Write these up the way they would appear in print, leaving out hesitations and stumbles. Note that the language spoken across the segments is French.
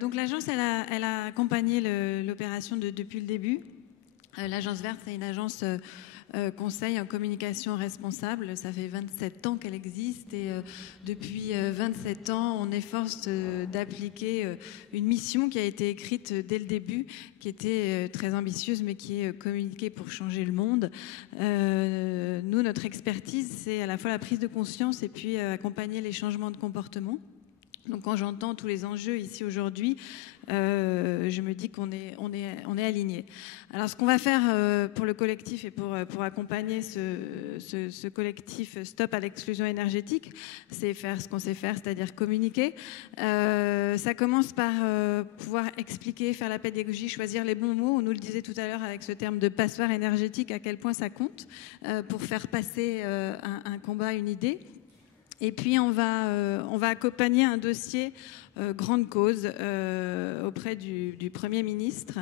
Donc l'agence, elle a accompagné l'opération depuis le début. L'Agence verte, c'est une agence conseil en communication responsable. Ça fait 27 ans qu'elle existe et depuis 27 ans, on est force d'appliquer une mission qui a été écrite dès le début, qui était très ambitieuse, mais qui est communiquer pour changer le monde. Nous, notre expertise, c'est à la fois la prise de conscience et puis accompagner les changements de comportement. Donc quand j'entends tous les enjeux ici aujourd'hui, je me dis qu'on est aligné. Alors ce qu'on va faire pour le collectif et pour accompagner ce collectif Stop à l'exclusion énergétique, c'est faire ce qu'on sait faire, c'est-à-dire communiquer. Ça commence par pouvoir expliquer, faire la pédagogie, choisir les bons mots. On nous le disait tout à l'heure avec ce terme de passoire énergétique, à quel point ça compte pour faire passer un combat, une idée. Et puis on va accompagner un dossier grande cause auprès du Premier ministre.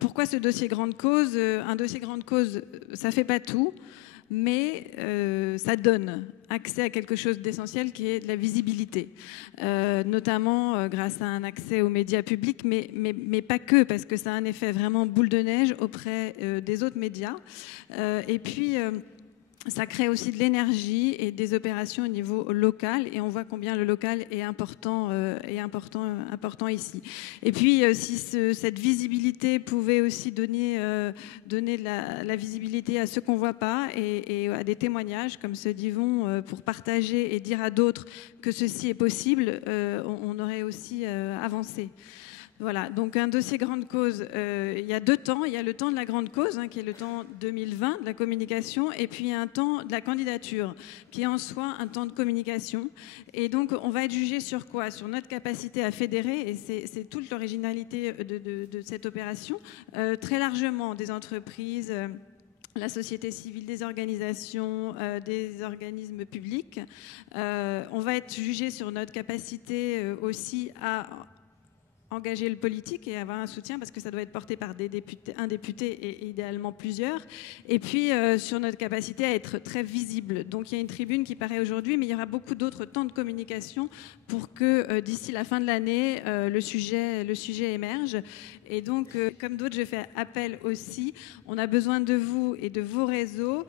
Pourquoi ce dossier grande cause? Un dossier grande cause, ça fait pas tout, mais ça donne accès à quelque chose d'essentiel qui est de la visibilité, notamment grâce à un accès aux médias publics, mais pas que, parce que ça a un effet vraiment boule de neige auprès des autres médias. Et puis ça crée aussi de l'énergie et des opérations au niveau local, et on voit combien le local est important ici. Et puis, si cette visibilité pouvait aussi donner la visibilité à ceux qu'on ne voit pas et à des témoignages comme ceux d'Yvon pour partager et dire à d'autres que ceci est possible, on aurait aussi avancé. Voilà, donc un dossier grande cause, il y a 2 temps. Il y a le temps de la grande cause, qui est le temps 2020 de la communication, et puis il y a un temps de la candidature, qui est en soi un temps de communication. Et donc on va être jugé sur quoi? Sur notre capacité à fédérer, et c'est toute l'originalité de cette opération, très largement des entreprises, la société civile, des organisations, des organismes publics. On va être jugé sur notre capacité aussi à engager le politique et avoir un soutien, parce que ça doit être porté par un député et idéalement plusieurs. Et puis sur notre capacité à être très visible. Donc il y a une tribune qui paraît aujourd'hui, mais il y aura beaucoup d'autres temps de communication pour que d'ici la fin de l'année, le sujet émerge. Et donc, comme d'autres, je fais appel aussi. On a besoin de vous et de vos réseaux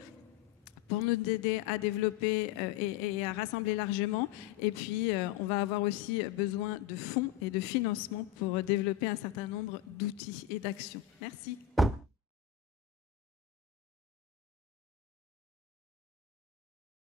pour nous aider à développer et à rassembler largement. Et puis, on va avoir aussi besoin de fonds et de financement pour développer un certain nombre d'outils et d'actions. Merci.